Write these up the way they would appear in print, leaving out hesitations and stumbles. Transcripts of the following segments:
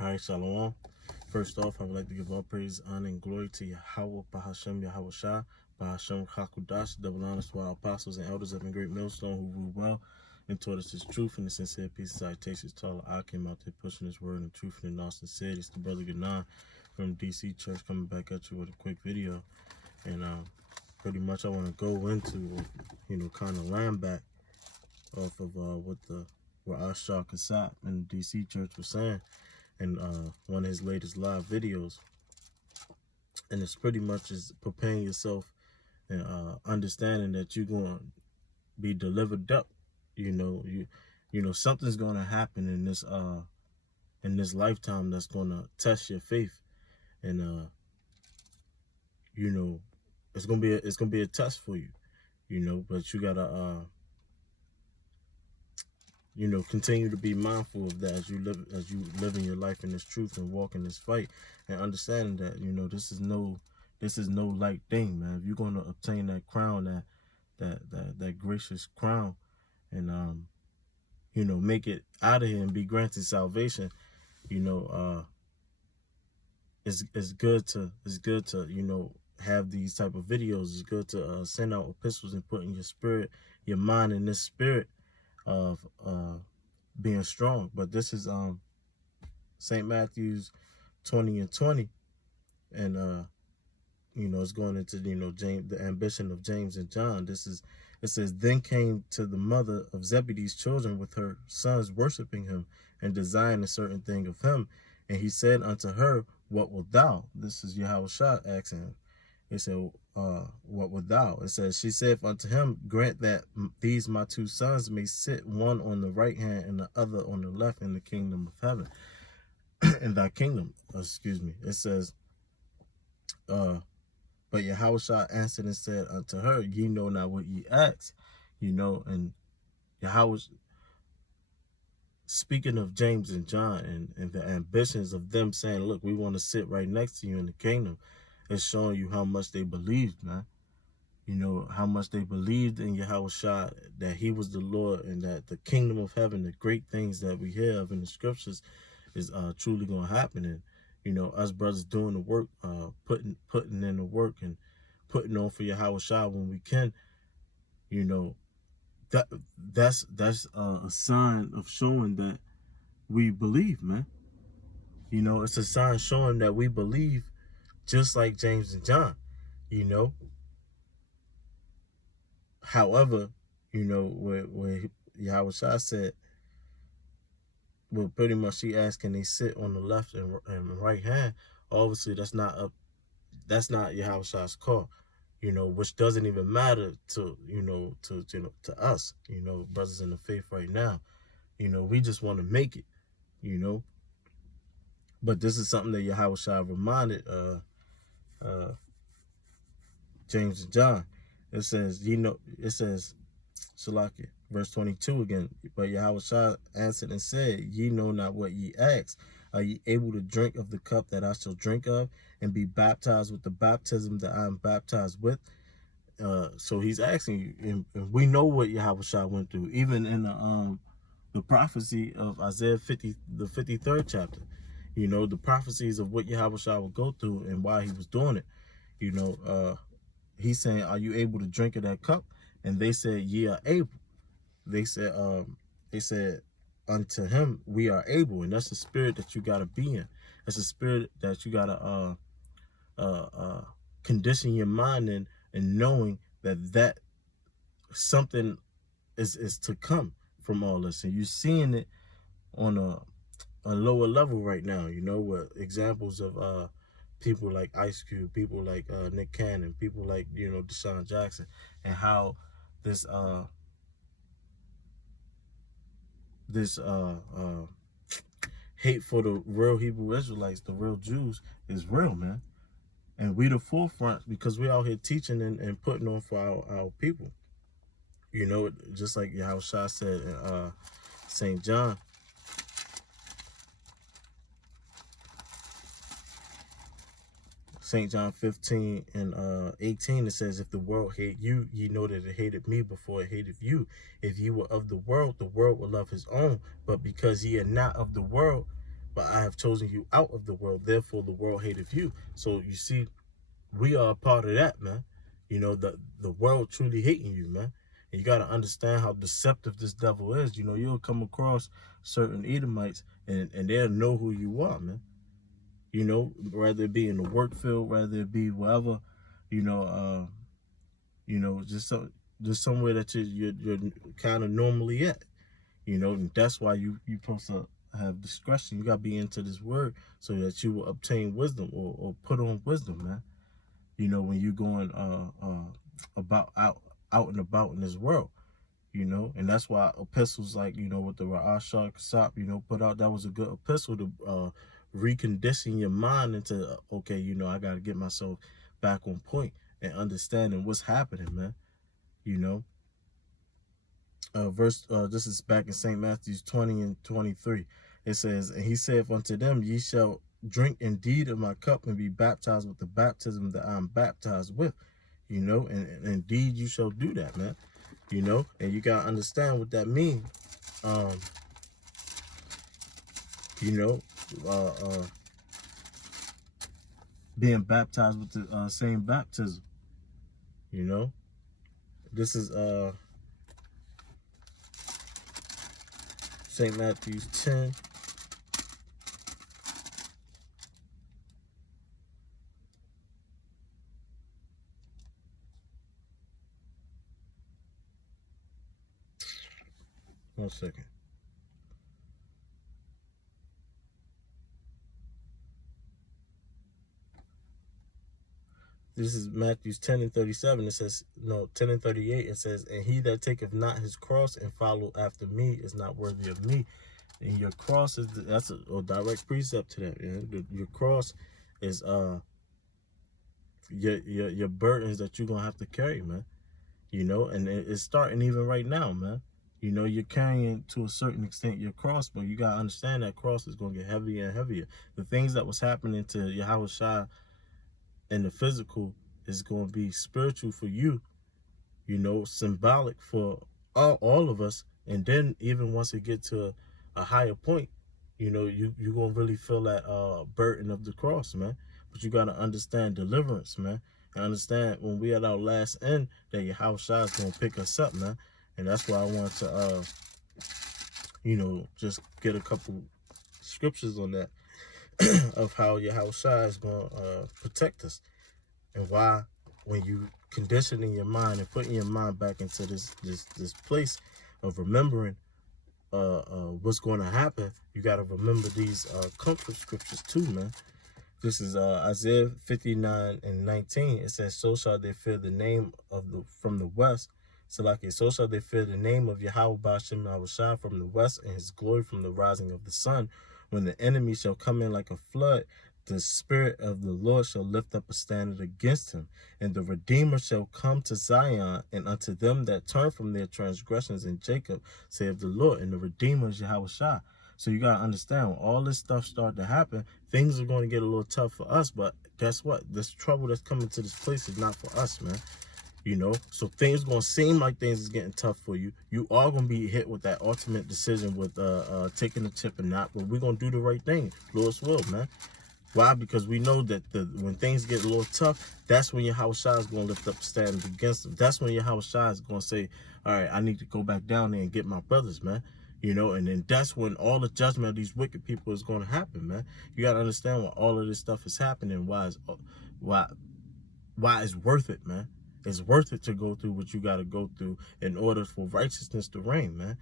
Hi, Shalom. First off, I would like to give all praise, honor, and glory to Yahweh, Bahashem, Yahweh Shah, Bahashem, Hakudash, double honors to our apostles and elders of the great millstone who ruled well and taught us his truth and the sincere peace of salutations to all. I came out there pushing his word and truth in Austin City. It's the brother Ganan from DC Church coming back at you with a quick video. And pretty much I want to go into, kind of land back off of what Ashar Kassab in the DC Church was saying in one of his latest live videos. And it's pretty much is preparing yourself and understanding that you're going to be delivered up. Something's going to happen in this lifetime that's going to test your faith, and it's gonna be a test for you, but you gotta continue to be mindful of that as you live in your life in this truth and walk in this fight, and understanding that this is no light thing, man. If you're going to obtain that crown, that gracious crown, and make it out of here and be granted salvation, it's good to have these type of videos. It's good to send out epistles and put in your mind in this spirit of being strong. But this is St. Matthew's 20:20, and it's going into James, the ambition of James and John. It says, then came to the mother of Zebedee's children with her sons, worshiping him and desiring a certain thing of him. And he said unto her, what wilt thou? This is Yahweh Shah asking him. He said, what wilt thou? It says, she said unto him, grant that these my two sons may sit, one on the right hand and the other on the left, in the kingdom of heaven. In thy kingdom, excuse me. It says, but Yahweh Shah answered and said unto her, ye know not what ye ask. And Yahweh, speaking of James and John and the ambitions of them saying, look, we want to sit right next to you in the kingdom, it's showing you how much they believed, man. How much they believed in Yahweh Shah, that he was the Lord, and that the kingdom of heaven, the great things that we hear of in the scriptures, is truly going to happen. And us brothers doing the work, putting in the work and putting on for Yahweh Shah when we can, that's a sign of showing that we believe, man. It's a sign showing that we believe, just like James and John. However, where Yahweh Shah said, well, pretty much she asked, can they sit on the left and right hand? Obviously, that's not Yahweh Shah's call, which doesn't even matter to us, brothers in the faith right now. We just want to make it, but this is something that Yahweh Shah reminded James and John. It says, Shalakia, verse 22 again, but Yahweh Shah answered and said, ye know not what ye ask. Are ye able to drink of the cup that I shall drink of, and be baptized with the baptism that I am baptized with? So he's asking you, and we know what Yahweh Shah went through, even in the prophecy of Isaiah 50, the 53rd chapter. The prophecies of what Yahweh Shah would go through and why he was doing it. He's saying, are you able to drink of that cup? And they said, ye are able. They said unto him, we are able. And that's the spirit that you got to be in. That's the spirit that you got to condition your mind in, and knowing that something is to come from all this. And you're seeing it on a lower level right now, with examples of people like Ice Cube, people like Nick Cannon, people like, Deshaun Jackson, and how this hate for the real Hebrew Israelites, the real Jews, is real, man. And we the forefront, because we out here teaching and putting on for our people. Just like Yahweh Shah said in St. John, St. John 15 and 18, it says, if the world hate you, ye know that it hated me before it hated you. If ye were of the world would love his own. But because ye are not of the world, but I have chosen you out of the world. Therefore, the world hateth you. So you see, we are a part of that, man. You know, the world truly hating you, man. And you got to understand how deceptive this devil is. You know, you'll come across certain Edomites and they'll know who you are, man. You know, whether it be in the work field, whether it be wherever, you know, just somewhere that you're kind of normally at. You know, and that's why you supposed to have discretion. You got to be into this word so that you will obtain wisdom or put on wisdom, man. You know, when you're going about out and about in this world, you know, and that's why epistles like, you know, with the Ra'ashar Kasap, you know, put out, that was a good epistle to recondition your mind into, okay, you know, I got to get myself back on point and understanding what's happening, man. You know, this is back in St. Matthew's 20 and 23. It says, and he saith unto them, ye shall drink indeed of my cup and be baptized with the baptism that I'm baptized with. You know, and indeed you shall do that, man. You know, and you gotta understand what that means. You know, being baptized with the same baptism. You know, this is St. Matthew's 10. One second. This is Matthew's 10 and 37. It says, no, 10 and 38. It says, and he that taketh not his cross and follow after me is not worthy of me. And your cross is, that's a direct precept to that. You know? Your cross is your burdens that you're gonna have to carry, man. You know, and it's starting even right now, man. You know, you're carrying to a certain extent your cross, but you gotta understand that cross is gonna get heavier and heavier. The things that was happening to Yahweh Shai in the physical is gonna be spiritual for you, you know, symbolic for all of us. And then even once it get to a higher point, you know, you're gonna really feel that burden of the cross, man. But you gotta understand deliverance, man. And understand when we at our last end that your house shot is gonna pick us up, man. And that's why I want to you know, just get a couple scriptures on that of how your house shot is gonna protect us. And why when you conditioning your mind and putting your mind back into this place of remembering what's going to happen, you got to remember these comfort scriptures too, man. This is Isaiah 59 and 19. It says, so shall they fear the name of from the west. So so shall they fear the name of Yahweh Ba'ashem Yahushua from the west, and his glory from the rising of the sun. When the enemy shall come in like a flood, the Spirit of the Lord shall lift up a standard against him, and the Redeemer shall come to Zion, and unto them that turn from their transgressions in Jacob, saith the Lord. And the Redeemer is Yahweh Shai. So you got to understand, when all this stuff start to happen, things are going to get a little tough for us. But guess what? This trouble that's coming to this place is not for us, man. You know, so things going to seem like things is getting tough for you. You are going to be hit with that ultimate decision with taking the chip and not. But we're going to do the right thing. Lord's will, man. Why? Because we know that when things get a little tough, that's when your house Shai is going to lift up a stand against them. That's when your house Shai is going to say, all right, I need to go back down there and get my brothers, man. You know, and then that's when all the judgment of these wicked people is going to happen, man. You got to understand why all of this stuff is happening. Why it's worth it, man. It's worth it to go through what you got to go through in order for righteousness to reign, man.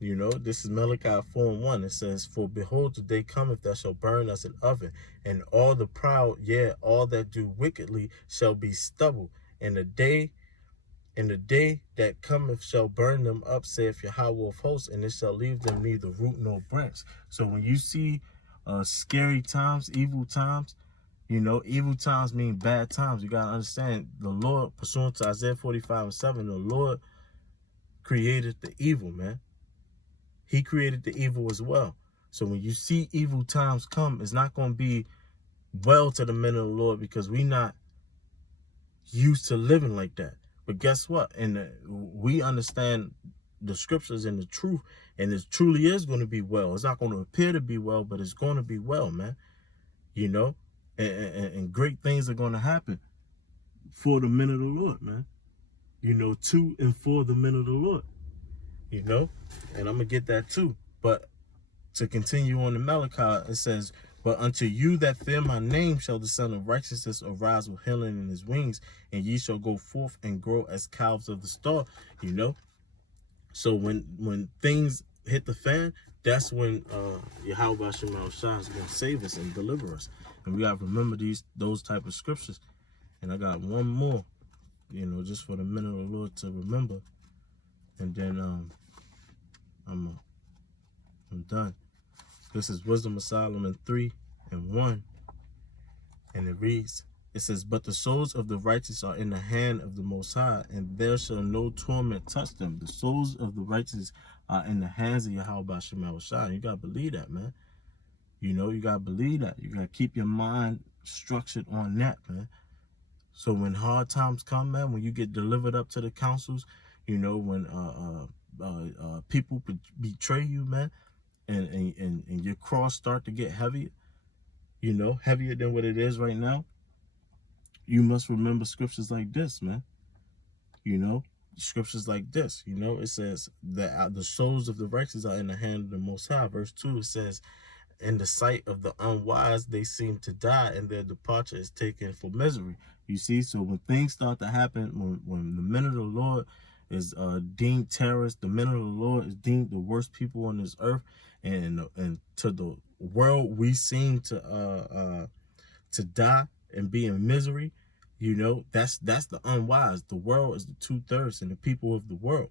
You know, this is Malachi 4 and 1. It says, for behold, the day cometh that shall burn as an oven, and all the proud, yea, all that do wickedly shall be stubble. And the day that cometh shall burn them up, saith Yahweh of hosts, and it shall leave them neither root nor branch. So when you see scary times, evil times, you know, evil times mean bad times. You got to understand, the Lord, pursuant to Isaiah 45 and 7, the Lord created the evil, man. He created the evil as well. So when you see evil times come, it's not going to be well to the men of the Lord, because we not used to living like that. But guess what? And we understand the scriptures and the truth, and it truly is going to be well. It's not going to appear to be well, but it's going to be well, man. You know, and great things are going to happen for the men of the Lord, man. You know, to and for the men of the Lord. You know, and I'm gonna get that too. But to continue on in Malachi, it says, "But unto you that fear my name shall the Son of Righteousness arise with healing in his wings, and ye shall go forth and grow as calves of the stall." You know, so when things hit the fan, that's when Yahweh Shema Shah is gonna save us and deliver us. And we gotta remember those type of scriptures. And I got one more, you know, just for the men of the Lord to remember. And then I'm done. This is Wisdom of Solomon 3:1. And it reads, it says, "But the souls of the righteous are in the hand of the Most High, and there shall no torment touch them." The souls of the righteous are in the hands of Yahweh Shema Shah. You gotta believe that, man. You know, you gotta believe that. You gotta keep your mind structured on that, man. So when hard times come, man, when you get delivered up to the councils, you know, when people betray you, man, and your cross start to get heavier, you know, heavier than what it is right now, you must remember scriptures like this, man. You know, scriptures like this. You know, it says that the souls of the righteous are in the hand of the Most High. Verse 2, it says, "In the sight of the unwise, they seem to die, and their departure is taken for misery." You see, so when things start to happen, when the men of the Lord is deemed terrorists, the men of the Lord is deemed the worst people on this earth, and to the world we seem to die and be in misery. You know, that's the unwise. The world is the 2/3 and the people of the world.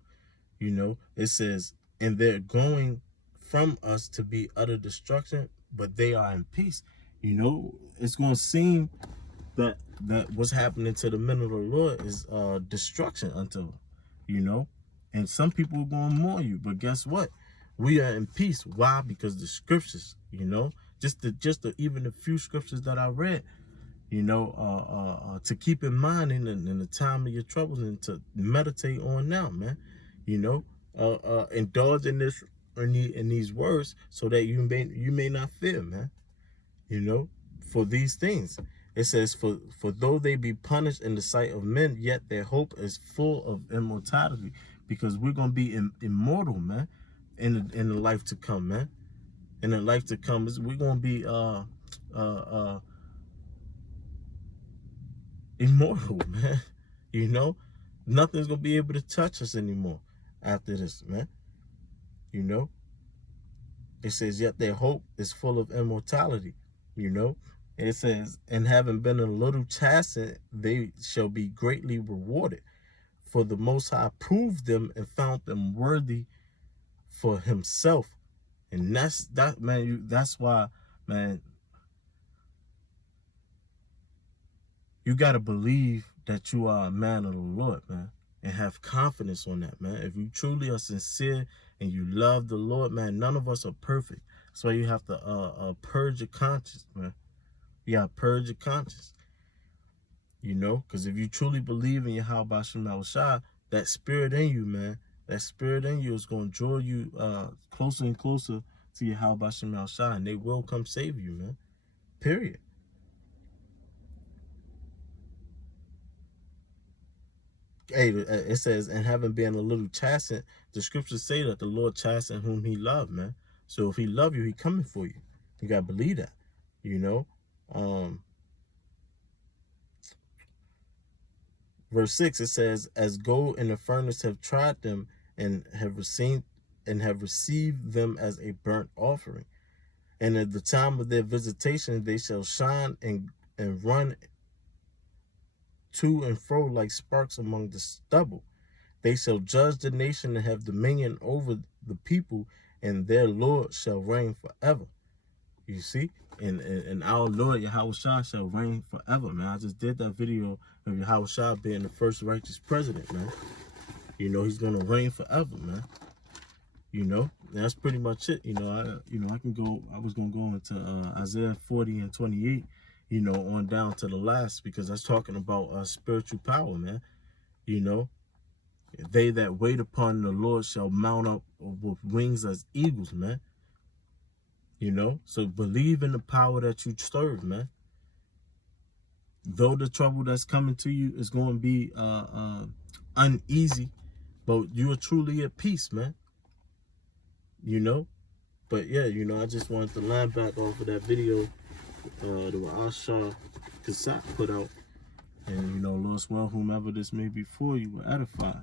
You know, it says, "And they're going from us to be utter destruction, but they are in peace." You know, it's going to seem that what's happening to the men of the Lord is destruction unto them, you know, and some people are going to mourn you, but guess what? We are in peace. Why? Because the scriptures, you know, even the few scriptures that I read, you know, to keep in mind in the time of your troubles and to meditate on now, man. You know, indulge in this in these words so that you may not fear, man. You know, for these things. It says, for though they be punished in the sight of men, yet their hope is full of immortality, because we're gonna be immortal, man, in the life to come, man. In the life to come, we're gonna be immortal, man. You know, nothing's gonna be able to touch us anymore after this, man. You know, it says, yet their hope is full of immortality. You know, it says, "And having been a little chastened, they shall be greatly rewarded. For the Most High proved them and found them worthy for himself." And that's man. That's why, man, you got to believe that you are a man of the Lord, man, and have confidence on that, man. If you truly are sincere and you love the Lord, man, none of us are perfect. That's why you have to purge your conscience, man. You got to purge your conscience, you know, because if you truly believe in Yahweh Shema Shah, that spirit in you, man, that spirit in you is going to draw you closer and closer to Yahweh Shema Shah, and they will come save you, man. Period. Hey, it says, "And having been a little chastened," the scriptures say that the Lord chastened whom he loved, man. So if he love you, he coming for you. You got to believe that, you know. Verse 6, it says, "As gold in the furnace have tried them, and have received them as a burnt offering. And at the time of their visitation, they shall shine and run to and fro like sparks among the stubble. They shall judge the nation and have dominion over the people, and their Lord shall reign forever." You see? And our Lord Yahweh Shah shall reign forever, man. I just did that video of Yahweh Shah being the first righteous president, man. You know, he's gonna reign forever, man. You know, and that's pretty much it. You know, I was gonna go into Isaiah 40:28, you know, on down to the last, because that's talking about spiritual power, man. You know, They that wait upon the Lord shall mount up with wings as eagles, man. You know, so believe in the power that you serve, man. Though the trouble that's coming to you is going to be uneasy, but you are truly at peace, man. You know, but yeah, you know, I just wanted to line back off of that video that Asha Kasat put out. And, you know, Lord, well, whomever this may be for, you will edify.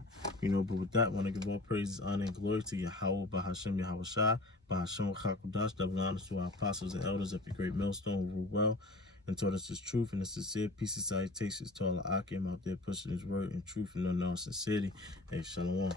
You know, but with that, I want to give all praises, honor, and glory to Yahweh, Bahashem, Yahweh Shai, Bahashem, Chakudash, double honors to our apostles and elders of the great millstone who rule well and taught us his truth and the sincere peace and salutations to all the Akim out there pushing his word in truth and in all sincerity. Hey, shalom.